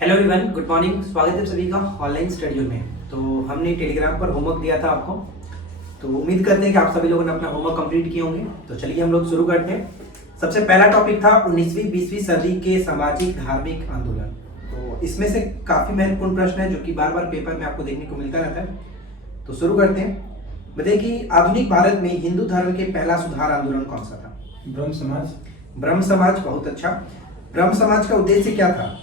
Hello everyone, good morning. स्वागत है सभी का ऑनलाइन स्टडी में। तो हमने टेलीग्राम पर होमवर्क दिया था आपको, तो उम्मीद करते हैं कि आप सभी लोगों ने अपना होमवर्क कंप्लीट किए होंगे। तो चलिए हम लोग शुरू करते हैं। सबसे पहला टॉपिक था 19वीं 20वीं सदी के सामाजिक धार्मिक आंदोलन। तो इसमें से काफी महत्वपूर्ण प्रश्न है जो कि बार बार पेपर में आपको देखने को मिलता रहता है। तो शुरू करते हैं। बताइए कि आधुनिक भारत में हिंदू धर्म के पहला सुधार आंदोलन कौन सा था? ब्रह्म समाज। ब्रह्म समाज, बहुत अच्छा। ब्रह्म समाज का उद्देश्य क्या था?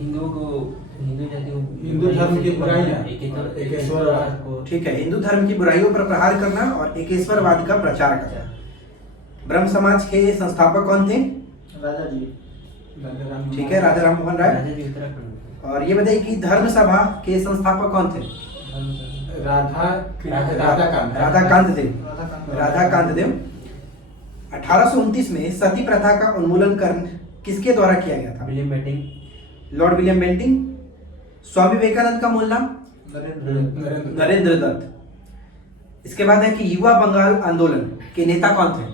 हिंदू जाति को हिंदू धर्म की बुराइयां एकेश्वरवाद को ठीक है, हिंदू धर्म की बुराइयों पर प्रहार करना और एकेश्वरवाद का प्रचार करना। ब्रह्म समाज के संस्थापक कौन थे? राजा जी। ठीक है, राजा राम मोहन राय। राजा जी उत्तराखंड और ये बताइए कि धर्म सभा के संस्थापक कौन थे? राधाकांत देव। 1829 में सती प्रथा का उन्मूलन किसके द्वारा किया गया था? William Bentinck. Lord William Bentinck. Swami Vivekananda का मूल नाम? नरेंद्र दत्त। इसके बाद है कि युवा बंगाल आंदोलन के नेता कौन थे?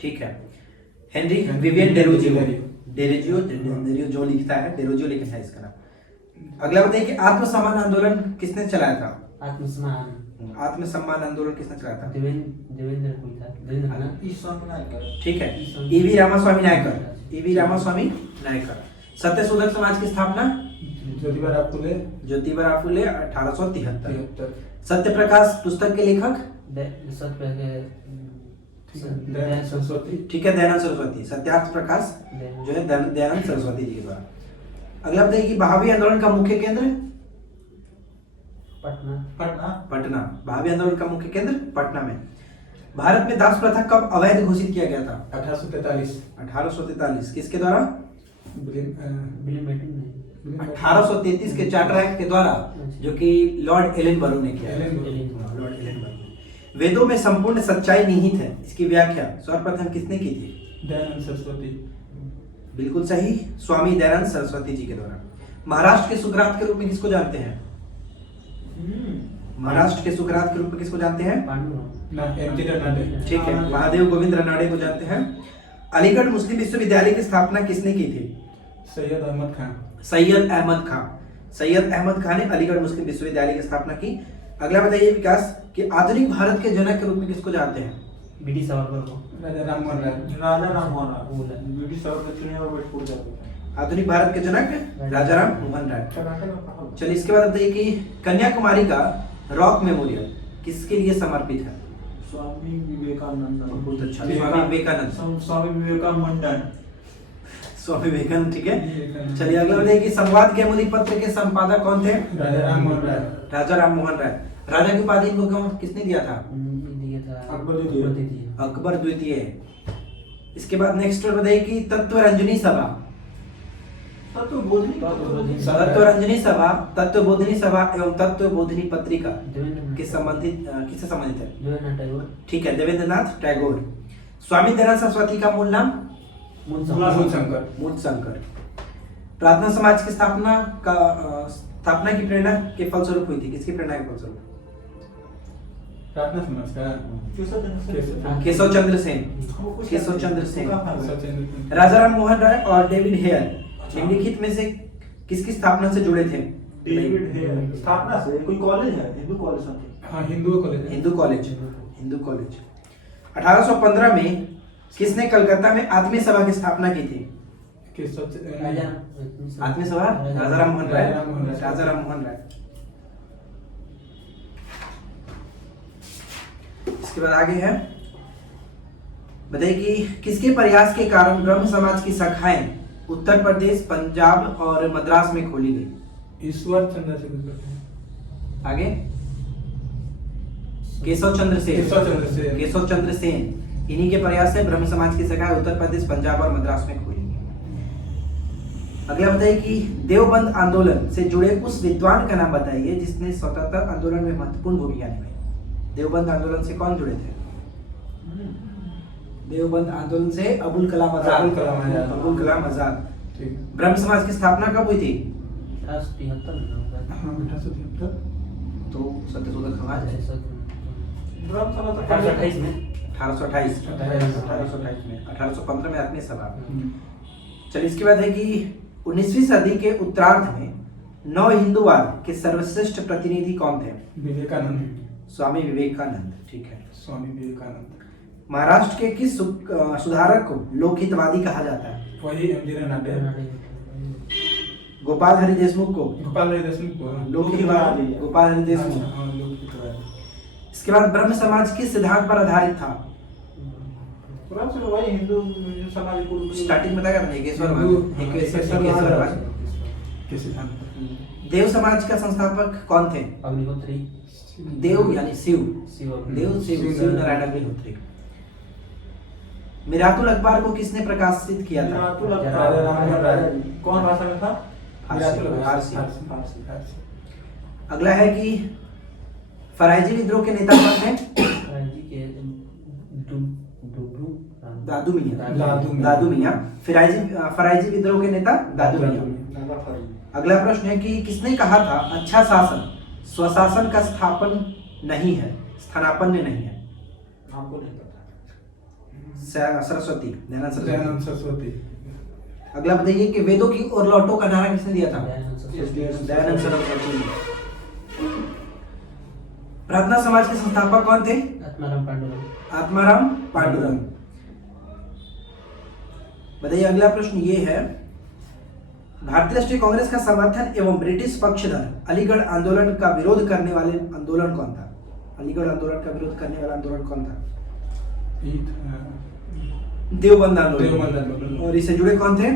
ठीक है, हेनरी विवियन डेरोजियो जो लिखता है, डेरोजियो लिखा है इसका नाम। अगला बताइए कि आत्मसम्मान आंदोलन किसने चलाया था? आत्मसम्मान आंदोलन किसने चलाया था? देवेंद्र कोई था, देवेंद्र ठीक है, ईवी रामास्वामी नायकर। सत्यशोधक समाज की स्थापना? ज्योतिबा फुले 1873। सत्यप्रकाश पुस्तक के लेखक? ठीक है, दयानंद सरस्वती। सत्यार्थ प्रकाश जो है दयानंद सरस्वती जी के द्वारा। अगला बताइए कि भावी आंदोलन का मुख्य केंद्र? पटना। भावी आंदोलन का मुख्य केंद्र पटना में। भारत में दास प्रथा कब अवैध घोषित किया गया था? 1843। किसके द्वारा? विलियम बेंटिंग 1833 के चार्टर एक्ट के द्वारा, जो कि लॉर्ड एलन ने किया। लॉर्ड एलन वेदों में संपूर्ण सच्चाई निहित है, इसकी व्याख्या सर्वप्रथम किसने की थी? दयानंद सरस्वती। बिल्कुल सही, स्वामी दयानंद सरस्वती जी के द्वारा। महाराष्ट्र के सुकरात के रूप में किसको जानते हैं? महाराष्ट्र के सुकरात के रूप में किसको जानते हैं? ठीक है, महादेव गोविंद रनाडे को जानते हैं। अलीगढ़ मुस्लिम विश्वविद्यालय की स्थापना किसने की थी? सैयद अहमद खान ने अलीगढ़ मुस्लिम विश्वविद्यालय की स्थापना की। अगला बताइए विकास कि आधुनिक भारत के जनक के रूप में किसको जानते हैं? बीडी सावरकर को। राजा राम मोहन आधुनिक भारत के जनक राजा राम मोहन राय। चलिए इसके बाद बताइए कि कन्याकुमारी का रॉक मेमोरियल किसके लिए समर्पित है? स्वामी विवेकानंद। बहुत अच्छा, स्वामी विवेकानंद। ठीक है, चलिए अगला बताइए कि संवाद कौमुदी पत्र के संपादक कौन थे? राजा राम मोहन राय। राजा की उपाधि इनको किसने दिया था? अकबर द्वितीय। इसके बाद नेक्स्ट बताइए कि तत्वरंजनी सभा, तत्वबोधिनी सभा एवं तत्वबोधिनी पत्रिका किससे संबंधित है? ठीक है, देवेंद्रनाथ टैगोर। स्वामी दयानंद सरस्वती का मूल नाम? मूल शंकर। प्रार्थना समाज की स्थापना की प्रेरणा के फलस्वरूप हुई थी, किसकी प्रेरणा के फलस्वरूप? केशव चंद्र सेन। राजा राम मोहन राय और डेविड हेयर निम्नलिखित में से किसकी स्थापना से जुड़े थे? डेविड हेयर स्थापना से कोई कॉलेज है? हिंदू कॉलेज। 1815 में किसने कलकत्ता में आत्मीय सभा की स्थापना की थी? आत्मीय सभा राजा राम मोहन राय। इसके बाद आगे है, बताइए कि किसके प्रयास के कारण ब्रह्म समाज की शाखाएं उत्तर प्रदेश, पंजाब और मद्रास में खोली गई? ईश्वर चंद्र। आगे केशव चंद्र सेन। इन्हीं के प्रयास से ब्रह्म समाज की शाखाएं उत्तर प्रदेश, पंजाब और मद्रास में खोली गई। अगला बताइए कि देवबंद आंदोलन से जुड़े उस विद्वान का नाम बताइए जिसने स्वतंत्रता आंदोलन में महत्वपूर्ण भूमिका निभाई। देवबंद आंदोलन से कौन जुड़े थे? देवबंद आंदोलन से अबुल कलाम आजाद। ब्रह्म समाज की स्थापना कब हुई थी? 1873 तो सत्यशोधक समाज है। ब्रह्म समाज 1828 में। 1828 में 1815 में आत्मीय सभा। चलिए इसके बाद है कि 19वीं सदी के उत्तरार्ध में नव हिंदूवाद के सर्वश्रेष्ठ प्रतिनिधि कौन थे? विवेकानंद। स्वामी विवेकानंद। ठीक है। स्वामी विवेकानंद। महाराष्ट्र के किस सुधारक को लोकहितवादी कहा जाता है? वही एम जी रनाडे। गोपाल हरि देशमुख को गोपाल हरि देशमुख को लोकहितवादी। गोपाल हरि देशमुख। हाँ, लोकहितवादी। इसके बाद ब्रह्म समाज किस सिद्धांत पर आधारित था? पुराण से वही हिंदू समाज को स्टार्टिंग में बताया था एकेश्वरवाद के सिद्धांत। देव समाज का संस्थापक कौन थे? अग्निहोत्री। देव यानी शिव। शिव शिव नारायण अग्निहोत्री। मिरातुल अखबार को किसने प्रकाशित किया था? कौन भाषा में था? फारसी। फारसी। अगला है कि फराइजी विद्रोह के नेता कौन थे? दादू मियां। फराइजी विद्रोह के नेता दादू मियां। अगला प्रश्न है कि किसने कहा था अच्छा शासन स्वशासन का स्थानापन्न नहीं है? हमको नहीं पता। सरस्वती। दयानंद सरस्वती। अगला बताइए कि वेदों की ओर लौटो का नारा किसने दिया था? दयानंद सरस्वती। प्रार्थना समाज के संस्थापक कौन थे? आत्माराम पांडुरंग। बताइए अगला प्रश्न ये है, भारतीय राष्ट्रीय कांग्रेस का समर्थन एवं ब्रिटिश पक्षधर अलीगढ़ आंदोलन का विरोध करने वाले आंदोलन कौन था? अलीगढ़ आंदोलन का विरोध करने वाला आंदोलन कौन था? देवबंद आंदोलन। और इससे जुड़े कौन थे?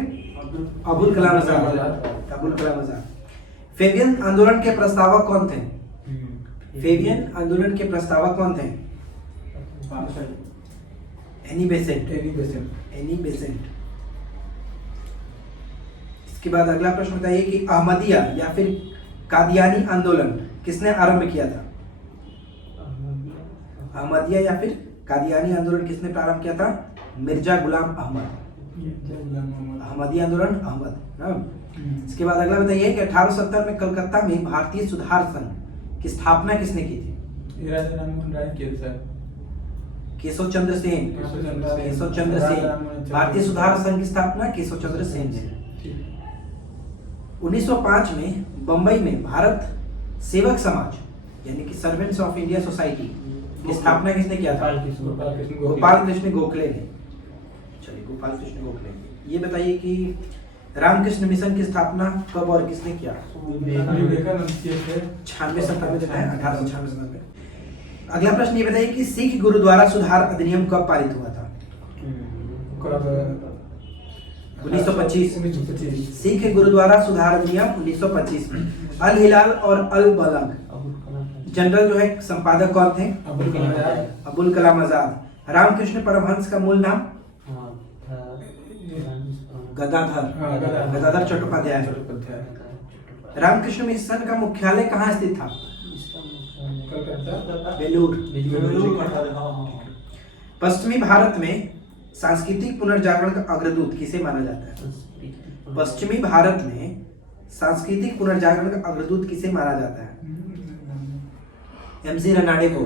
अबुल कलाम आजाद। फेबियन आंदोलन के प्रस्तावक कौन थे? Annie Besant. इसके बाद अगला प्रश्न बताइए कि अहमदिया या फिर कादियानी आंदोलन किसने आरंभ किया था? अहमदिया या फिर कादियानी आंदोलन किसने प्रारंभ किया था? मिर्जा गुलाम अहमद। अहमदिया आंदोलन अहमद। इसके बाद अगला बताइए कि 1870 में कलकत्ता में भारतीय सुधार संघ की स्थापना किसने की थी? राजा राममोहन राय के सर। केशव चंद्र सेन। भारतीय सुधार संघ की स्थापना केशव चंद्र सेन ने। 1905 में बंबई में भारत सेवक समाज यानी कि सर्वेंट्स ऑफ इंडिया सोसाइटी की स्थापना किसने किया था? गोपाल कृष्ण गोखले ने। चलिए, गोपाल कृष्ण गोखले। ये बताइए कि रामकृष्ण मिशन की स्थापना कब और किसने किया? 1896। अगला प्रश्न ये बताइए कि सिख गुरुद्वारा सुधार अधिनियम कब पारित हुआ था? 1925। सिख गुरुद्वारा सुधार अधिनियम 1925 में। अल हिलाल और अल बलग जनरल जो है संपादक कौन थे? अबुल कलाम आजाद। रामकृष्ण परमहंस का मूल नाम? गदाधर चट्टोपाध्याय। रामकृष्ण मिशन का मुख्यालय कहाँ स्थित था? बेलूर। पश्चिमी भारत में सांस्कृतिक पुनर्जागरण का अग्रदूत किसे माना जाता है? पश्चिमी भारत में सांस्कृतिक पुनर्जागरण का अग्रदूत किसे माना जाता है? एमसी रनाडे को।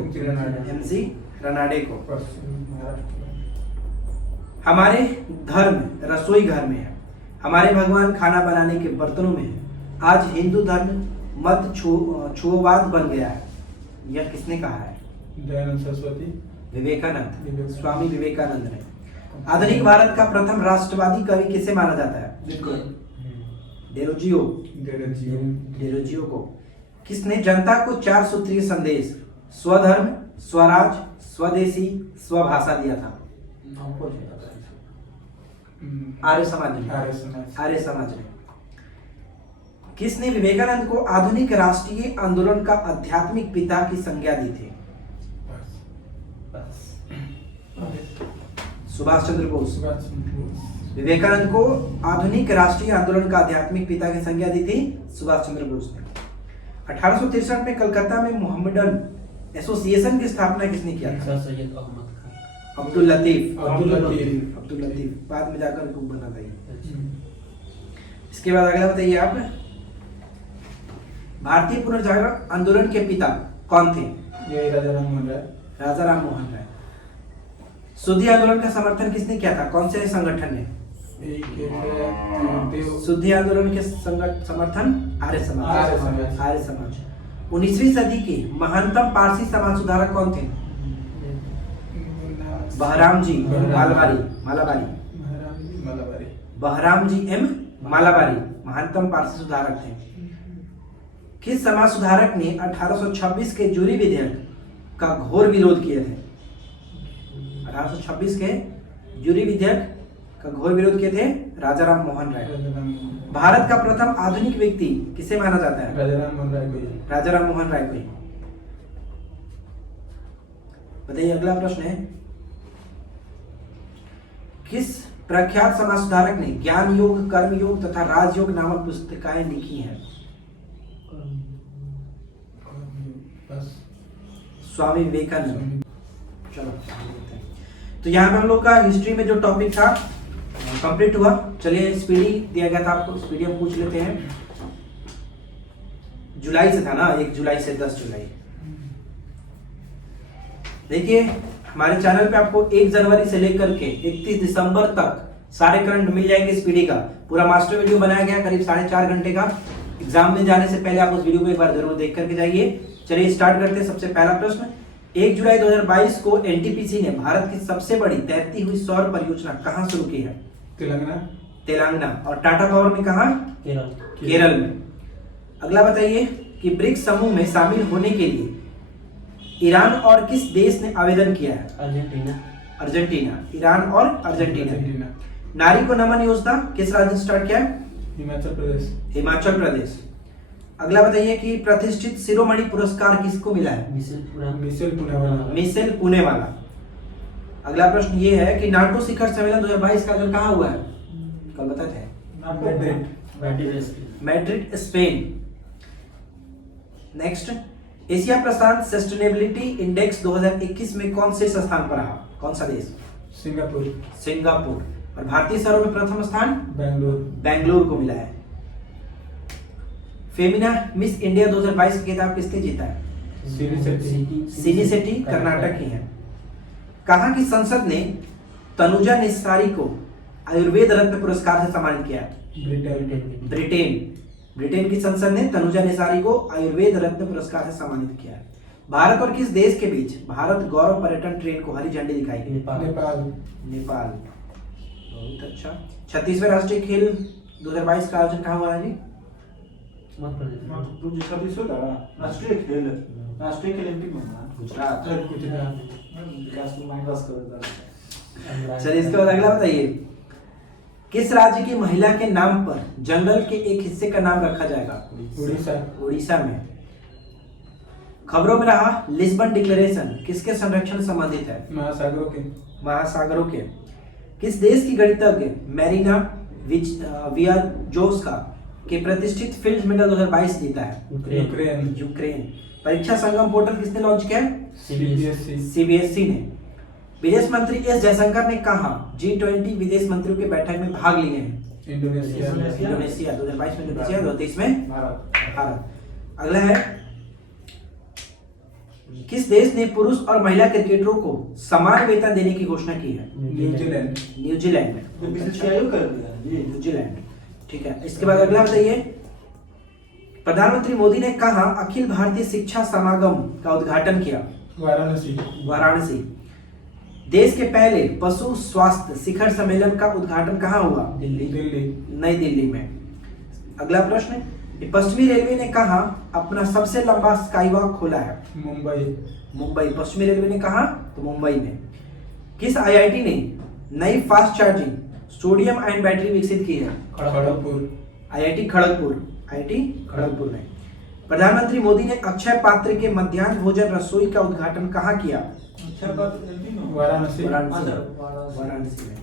हमारे धर्म रसोई घर में है, हमारे भगवान खाना बनाने के बर्तनों में है। आज हिंदू धर्म मत छुओवाद बन गया है, यह किसने कहा है? दयानंद सरस्वती। विवेकानंद। स्वामी विवेकानंद ने। आधुनिक भारत का प्रथम राष्ट्रवादी कवि किसे माना जाता है? डेरोजियो को। किसने जनता को 4 सूत्रीय संदेश स्वधर्म, स्वराज, स्वदेशी, स्वभाषा दिया था? आर्य समाज ने। किसने विवेकानंद को आधुनिक राष्ट्रीय आंदोलन का आध्यात्मिक पिता की संज्ञा दी थी? सुभाष चंद्र बोस। विवेकानंद को आधुनिक राष्ट्रीय आंदोलन का आध्यात्मिक पिता की संज्ञा दी थी सुभाष चंद्र बोस ने। 1863 में कलकत्ता में मोहम्मडन एसोसिएशन की स्थापना किसने किया था? अब्दुल लतीफ। बाद में जाकर ग्रुप बना था ये। इसके बाद अगला बताइए आप, भारतीय पुनर्जागरण आंदोलन के पिता कौन थे? राजा राम मोहन राय। सूदी आंदोलन का समर्थन किसने किया था? कौन से संगठन ने? एक है देव शुद्धि आंदोलन के समर्थन आर्य समाज। आर्य समाज। आर्य समाज। 19वीं सदी के महानतम पारसी समाज सुधारक कौन थे? बहराम जी मालाबारी। बहराम जी एम मालाबारी महानतम पारसी सुधारक थे। किस समाज सुधारक ने 1826 के जूरी विधेयक का घोर विरोध किए थे? 1826 के जूरी विधेयक का घोर विरोध किए थे राजा राम मोहन राय। भारत का प्रथम आधुनिक व्यक्ति किसे माना जाता है? राजा राम मोहन राय को। बताइए अगला प्रश्न है, किस प्रख्यात समाज सुधारक ने ज्ञान योग, कर्म योग तथा राजयोग नामक पुस्तकें लिखी हैं? स्वामी विवेकानंद। चलो तो यहाँ पे हम लोग का हिस्ट्री में जो टॉपिक था कंप्लीट हुआ। चलिए स्पीडी दिया गया था आपको, स्पीडी हम पूछ लेते हैं। जुलाई से था ना, 1 जुलाई से 10 जुलाई। देखिए हमारे चैनल पे आपको 1 जनवरी से लेकर के 31 दिसंबर तक सारे करंट मिल जाएंगे स्पीडी का। पूरा मास्टर वीडियो बनाया गया करीब 4.5 घंटे का। एग्जाम में जाने से पहले आप उस वीडियो को एक बार जरूर देख करके जाइए। चलिए स्टार्ट करते हैं। सबसे पहला प्रश्न, 1 जुलाई 2022 को एनटीपीसी ने भारत की सबसे बड़ी तैरती हुई सौर परियोजना कहाँ शुरू की है? तेलंगाना। और टाटा पावर ने कहा? केरल में। अगला बताइए कि ब्रिक्स समूह में शामिल होने के लिए ईरान और किस देश ने आवेदन किया है? अर्जेंटीना। ईरान और अर्जेंटीना। नारी को नमन योजना किस राज्य से स्टार्ट किया है? हिमाचल प्रदेश। अगला बताइए कि प्रतिष्ठित शिरोमणि पुरस्कार किसको मिला है? मिशेल पुनेवाला। अगला प्रश्न ये है कि नाटो शिखर सम्मेलन 2022 का आयोजन कहाँ हुआ है? कल बताते हैं। Madrid Spain. नेक्स्ट, एशिया प्रशांत सस्टेनेबिलिटी इंडेक्स 2021 में कौन से स्थान पर रहा? कौन सा देश? सिंगापुर। और भारतीय शहरों में प्रथम स्थान बेंगलुरु को मिला है। फेमिना मिस इंडिया 2022 का खिताब किसने जीता है? सिनी सेट्टी कर्नाटक की है। कहाँ की संसद ने तनुजा निसारी को आयुर्वेद रत्न पुरस्कार से सम्मानित किया? ब्रिटेन की संसद ने तनुजा निसारी को आयुर्वेद रत्न पुरस्कार से सम्मानित किया। भारत और किस देश के बीच भारत गौरव पर्यटन ट्रेन को हरी झंडी दिखाई गई? नेपाल। बहुत अच्छा। 36वें राष्ट्रीय खेल 2022 का आयोजन कहाँ हुआ है जी? राष्ट्रीय खेल ओलंपिक में गुजरात। चलिए इसके बाद अगला बताइए, किस राज्य की महिला के नाम पर जंगल के एक हिस्से का नाम रखा जाएगा? उड़ीसा में। खबरों में रहा लिस्बन डिक्लेरेशन किसके संरक्षण से संबंधित है? महासागरों के। किस देश की गणितज्ञ मैरिना वियाजोव्स्का के प्रतिष्ठित फील्ड मेडल 2022 जीता है? यूक्रेन। परीक्षा संगम पोर्टल किसने लॉन्च किया? सीबीएसई ने। विदेश मंत्री एस जयशंकर ने कहा G20 विदेश मंत्रियों के बैठक में भाग लिए हैं? इंडोनेशिया 2022 में इंडोनेशिया, 2023 में भारत। अगला है, किस देश ने पुरुष और महिला क्रिकेटरों को समान वेतन देने की घोषणा की है? न्यूजीलैंड में। न्यूजीलैंड। ठीक है। इसके बाद अगला बताइए, प्रधानमंत्री मोदी ने कहा अखिल भारतीय शिक्षा समागम का उद्घाटन किया? वाराणसी। देश के पहले पशु स्वास्थ्य शिखर सम्मेलन का उद्घाटन कहाँ हुआ? नई दिल्ली में। अगला प्रश्न, पश्चिमी रेलवे ने कहा अपना सबसे लंबा स्काई वॉक खोला है? मुंबई। पश्चिमी रेलवे ने कहा तो मुंबई में। किस आईआईटी ने नई fast charging sodium ion battery विकसित की है? आईआईटी खड़गपुर में। प्रधानमंत्री मोदी ने अक्षय पात्र के मध्याह्न भोजन रसोई का उद्घाटन कहाँ किया? वाराणसी में।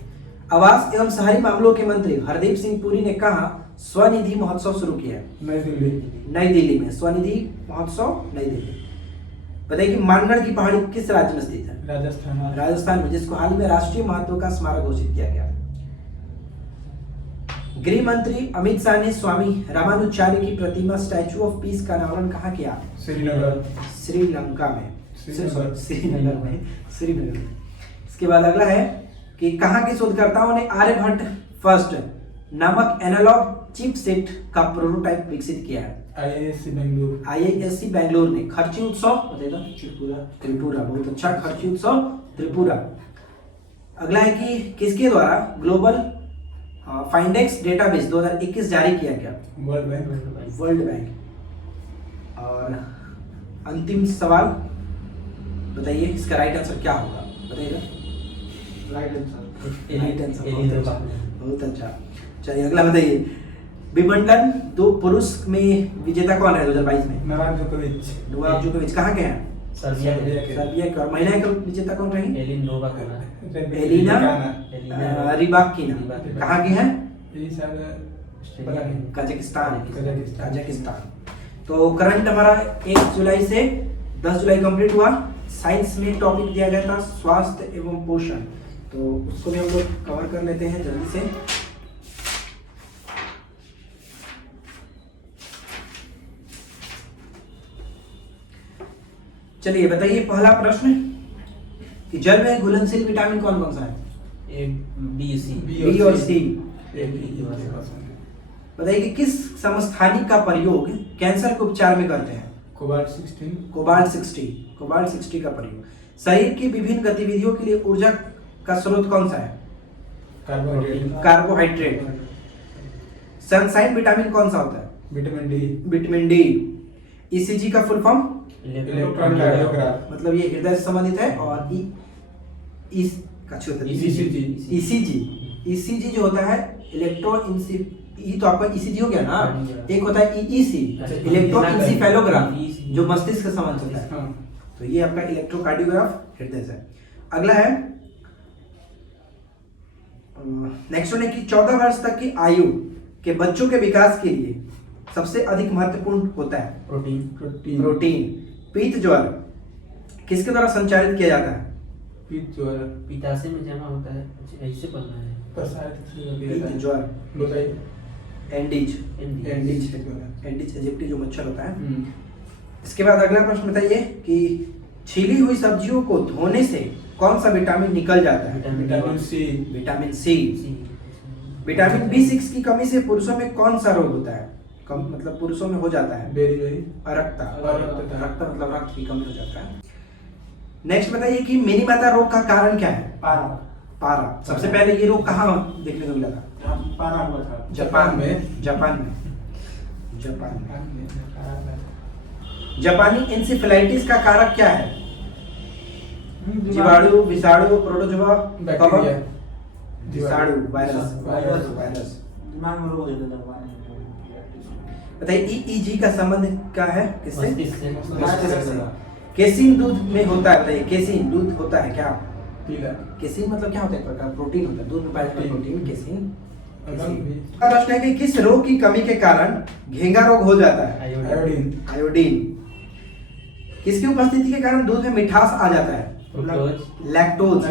आवास एवं शहरी मामलों के मंत्री हरदीप सिंह पुरी ने कहा स्वनिधि महोत्सव शुरू किया? नई दिल्ली में। स्वनिधि महोत्सव नई दिल्ली। बताइए कि मानगढ़ की पहाड़ी किस राज्य में स्थित है? राजस्थान में, जिसको हाल में राष्ट्रीय महत्व का स्मारक घोषित किया गया। गृह मंत्री अमित शाह ने स्वामी रामानुजाचार्य की प्रतिमा स्टैचू ऑफ पीस का अनावरण कहाँ किया? श्रीलंका में। श्रीनगर में। इसके बाद अगला है कि कहाँ के शोधकर्ताओं ने आर्यभट्ट फर्स्ट नामक एनालॉग चिपसेट का प्रोटोटाइप विकसित किया है? IISc बेंगलुरु। IISc बेंगलुरु ने। खर्ची उत्सव बताइएगा। त्रिपुरा, बहुत अच्छा, खर्ची उत्सव त्रिपुरा। अगला है कि किसके द्वारा ग्लोबल फाइंडेक्स डेटाबेस 2021 जारी किया गया? World bank. World bank. और अंतिम सवाल बताइए, इसका राइट आंसर क्या होगा, बताइएगा। Right answer. राइट आंसर, बहुत अच्छा। चलिए अगला बताइए, विंबलडन 2 पुरुष में विजेता कौन है 2022 में? नोवाक जोकोविच। नोवाक जोकोविच कहाँ के हैं? सर्बिया सर्बिया के। और महिला के विजेता कौन रही? Elena Rybakina. कहाँ की हैं? ये शायद कजाकिस्तान। कजाकिस्तान। तो करंट हमारा 1 जुलाई से 10 जुलाई कंप्लीट हुआ। साइंस में टॉपिक दिया गया था स्वास्थ्य एवं पोषण, तो उसको भी हम लोग कवर कर लेते हैं जल्दी से। चलिए बताइए, पहला प्रश्न कि जल में घुलनशील विटामिन कौन कौन सा है? ए बी सी बी और सी। एक बताइए कि किस समस्थानिक का प्रयोग कैंसर के उपचार में करते हैं? कोबाल्ट 16। कोबाल्ट 60 का प्रयोग। शरीर की विभिन्न गतिविधियों के लिए ऊर्जा का स्रोत कौन सा है? कार्बोहाइड्रेट। सनसाइन विटामिन कौन सा होता है? Vitamin D. ईसीजी का फुल फॉर्म? इलेक्ट्रोकार्डियोग्राफ। मतलब ये हृदय से संबंधित है। और ईसीजी जो होता है ये तो आपका ईसीजी हो गया ना। एक होता है ईईसी, इलेक्ट्रोइंसिफेलोग्राफ, जो मस्तिष्क से संबंधित होता है। हाँ। तो ये आपका इलेक्ट्रोकार्डियोग्राफ हृदय से। अगला है नेक्स्ट वन है कि 14 वर्ष तक की आयु के बच्चों के विकास के लिए सबसे अधिक महत्वपूर्ण होता है प्रोटीन। पीत ज्वर किसके द्वारा संचारित किया जाता है? पीत ज्वर पिताशय में जमा होता है, ऐसे पढ़ना है। पीत ज्वर एंडीज इजिप्टी जो मच्छर होता है। इसके बाद अगला प्रश्न बताइए कि छीली हुई सब्जियों को धोने से कौन सा विटामिन निकल जाता है? Vitamin C. विटामिन B6 की कमी से पुरुषों में कौन सा रोग होता है? मतलब पुरुषों में हो जाता है अरक्ता मतलब रक्त की कमी हो जाता है। नेक्स्ट बताइए कि मिनी माता रोग का कारण क्या है? पारा। सबसे पहले ये रोग कहाँ देखने को मिला था? पारा हुआ था जापान में। जापानी इंसेफेलाइटिस का कारक क्या है? जीवाणु, विषाणु, प्रोटोजोआ, बैक्टीरिया, विषाणु, वायरस। दिमाग में रोग हो जाता है। बताइए ईईजी का संबंध क्या है किससे? मस्तिष्क से। केसिन दूध में होता है, बताइए केसिन दूध होता है क्या? पीला। केसिन मतलब क्या होता है? एक प्रकार प्रोटीन होता है, दूध में पाया जाता है प्रोटीन केसिन। भी। प्रश्न है कि किस रोग की कमी के कारण घेंगा रोग हो जाता है? आयोडीन। किसकी उपस्थिति के कारण दूध में मिठास आ जाता है? लैक्टोज।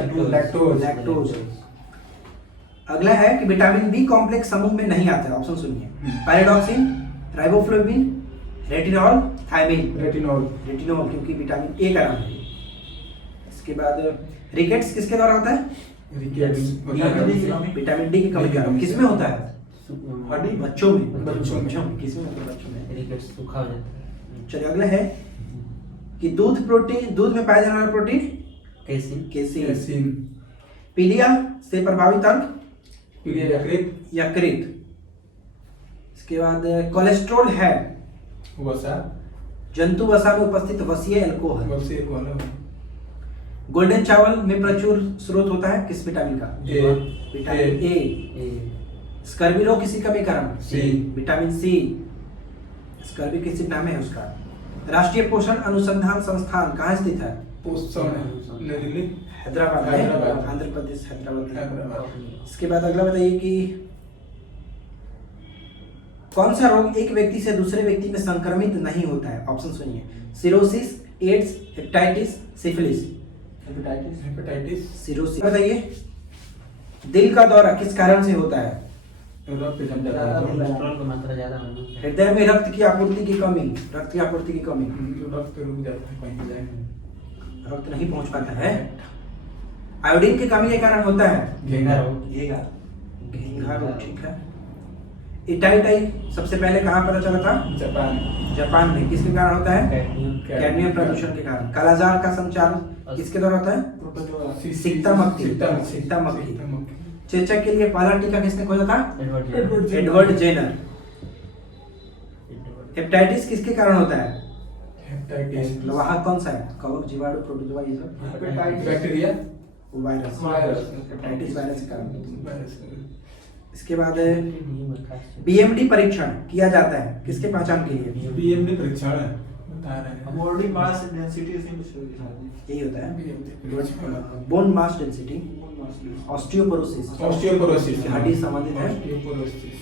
अगला है कि विटामिन बी कॉम्प्लेक्स समूह में नहीं आता है। ऑप्शन सुनिए, pyridoxine, riboflavin, retinol, thiamine. Retinol क्योंकि विटामिन ए का नाम है। इसके बाद रिकेट्स किसके द्वारा होता है? विटामिन डी की कमी के कारण। किसमें होता है? बच्चों में। किसमें होता है? बच्चों में। रिकेट्स सूखा हो जाता है। चलिए अगला है कि दूध में पाया जाने वाला प्रोटीन केसिन। पीलिया से प्रभावित अंग? यकृत। इसके बाद कोलेस्ट्रॉल है जंतु वसा में उपस्थित वसीय अल्कोहल। गोल्डन चावल में प्रचुर स्रोत होता है किस विटामिन का? Vitamin A. स्कर्वी रोग किसी का भी कारण? Vitamin C. स्कर्वी किसी नाम है उसका। राष्ट्रीय पोषण अनुसंधान संस्थान कहाँ स्थित है? हैदराबाद में, आंध्र प्रदेश, हैदराबाद। इसके बाद अगला बताइए कि कौन सा रोग एक व्यक्ति से दूसरे व्यक्ति में संक्रमित नहीं होता है? ऑप्शन सुनिए, cirrhosis, AIDS, hepatitis, syphilis. Cirrhosis. बताइए दिल का दौरा किस कारण से होता है? कोलेस्ट्रॉल की मात्रा ज्यादा होना। हृदय में रक्त की आपूर्ति की कमी। रक्त नहीं पहुंच पाता है। आयोडीन की कमी के कारण होता है घेंगा रोग। घेंघा रोग, ठीक है। इटाइटाई सबसे पहले कहाँ पता चला था? जापान। जापान में। किसके कारण होता है? कैडमियम कैडमियम प्रदूषण के कारण। कालाजार का संचार किसके द्वारा होता है? सिकता मक्खी। सिकता मक्खी। चेचक के लिए पहला टीका किसने खोजा था? Edward Jenner. हेपेटाइटिस किसके कारण होता है? हेपेटाइटिस वहाँ कौन सा है? कवक, जीवाणु, प्रोटोजोआ, ये सब? Bacteria, virus. Virus. Hepatitis virus के कारण। वायरस। इसके बाद बीएमडी परीक्षण किया जाता है किसके पहचान के लिए? बीएमडी परीक्षण है, बता रहे हैं। बॉडी मास डेंसिटी इसमें कुछ होगी। यही होता है BMD bone mass density. Osteoporosis, osteoporosis, हड्डी संबंधित है। ऑस्टियोपोरोसिस।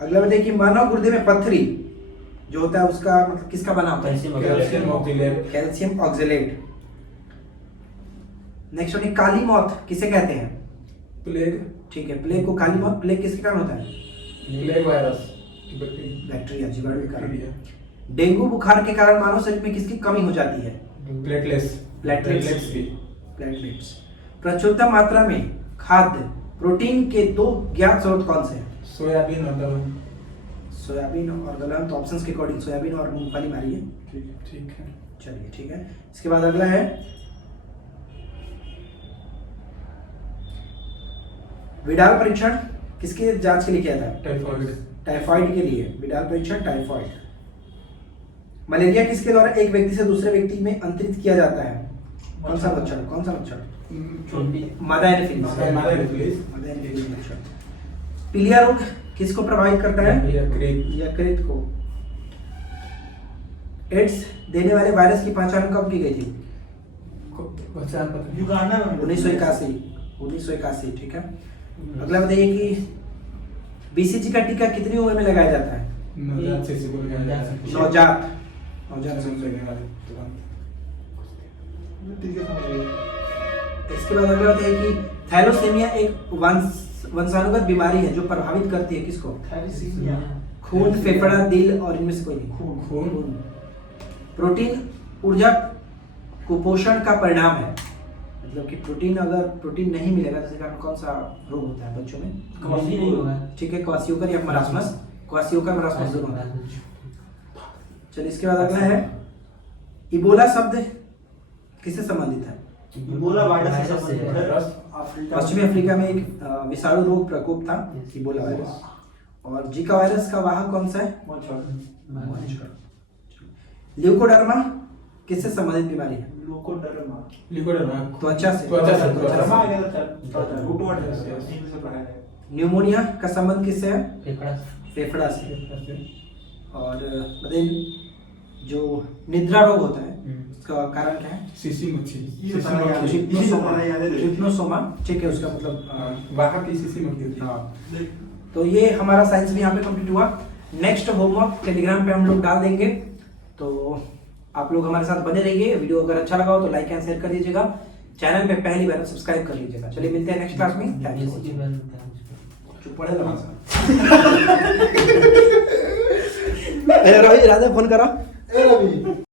अगला बताइए कि मानव गुर्दे में पत्थरी जो होता है उसका मतलब किसका बना होता है? Calcium oxalate, calcium oxalate. Next होगी काली मौत किसे कहते हैं? प्लेग, ठीक है, प्लेग को काली मौत। प्लेग किसके कारण होता है? प्लेग वायरस, बैक्टीरिया, जीवाणु के कारण। बैक्टीरिया। डेंगू बुखार के कारण मानव शरीर में किसकी कमी हो जाती है? प्लेटलेट्स, प्लेटलेट्स की। प्लेटलेट्स। प्रचुरता मात्रा में खाद्य प्रोटीन के दो ज्ञात स्रोत कौन से हैं? सोयाबीन और दलहन। सोयाबीन और दलहन, तो ऑप्शंस के अकॉर्डिंग सोयाबीन और मूंगफली मारिए। ठीक है। चलिए, ठीक है। इसके बाद अगला है विडाल परीक्षण किसके जांच के लिए किया था? टाइफाइड, टाइफाइड के लिए विडाल परीक्षण, टाइफाइड। मलेरिया किसके द्वारा एक व्यक्ति से दूसरे व्यक्ति में अंतरित किया जाता है? कौन सा मच्छर? कौन सा मच्छर? मादा एनोफिलीज। मच्छर। पीलिया रोग किसको प्रभावित करता है? यकृत को। एड्स देने वाले वायरस की पहचान कब की गई थी? युगांडा में 1981, ठीक है। अगला बताइए कि बीसीजी का टीका कितनी उम्र में लगाया जाता है? नवजात शिशु को लगाया जाता है। नवजात इसके बाद अगला बताइए कि थैलोसेमिया एक वंशानुगत बीमारी है जो प्रभावित करती है किसको? थैलेसीमिया। खून, फेफड़ा, दिल और इनमें से कोई नहीं। खून। प्रोटीन ऊर्जा कुपोषण का परिणाम है, मतलब कि प्रोटीन नहीं मिलेगा जिसके कारण कौन सा रोग होता है बच्चों में? कॉफी नहीं होगा। ठीक है, क्वासियोकर या मरासमस। क्वासियोकर मरासमस दोनों होता है। चलिए, इसके बाद अगला है इबोला शब्द किससे संबंधित है? इबोला वायरस से संबंधित है। पश्चिमी अफ्रीका में एक विषाणु रोग प्रकोप था, इबोला वायरस। और जीका वायरस का वाहक कौन सा है? मच्छर। ल्यूकोडर्मा किससे संबंधित बीमारी है? ल्यूकोडर्मा त्वचा से। न्यूमोनिया का संबंध किससे है? फेफड़ा से। और बताइए जो निद्रा रोग होता है उसका कारण क्या है? सीसी मच्छी, ट्रिप्नोसोमा, ठीक है, उसका मतलब वाहक की सीसी मच्छी होती है। हाँ। तो ये हमारा साइंस भी यहाँ पे कंप्लीट हुआ। नेक्स्ट होमवर्क टेलीग्राम पे हम लोग डाल देंगे, तो आप लोग हमारे साथ बने रहिए। वीडियो अगर अच्छा लगा हो तो लाइक एंड शेयर कर दीजिएगा। चैनल पे पहली बार सब्सक्राइब कर लीजिएगा। चलिए, मिलते हैं नेक्स्ट क्लास में। Thank you. चुप पड़े रहो। राजा फोन करा। रवि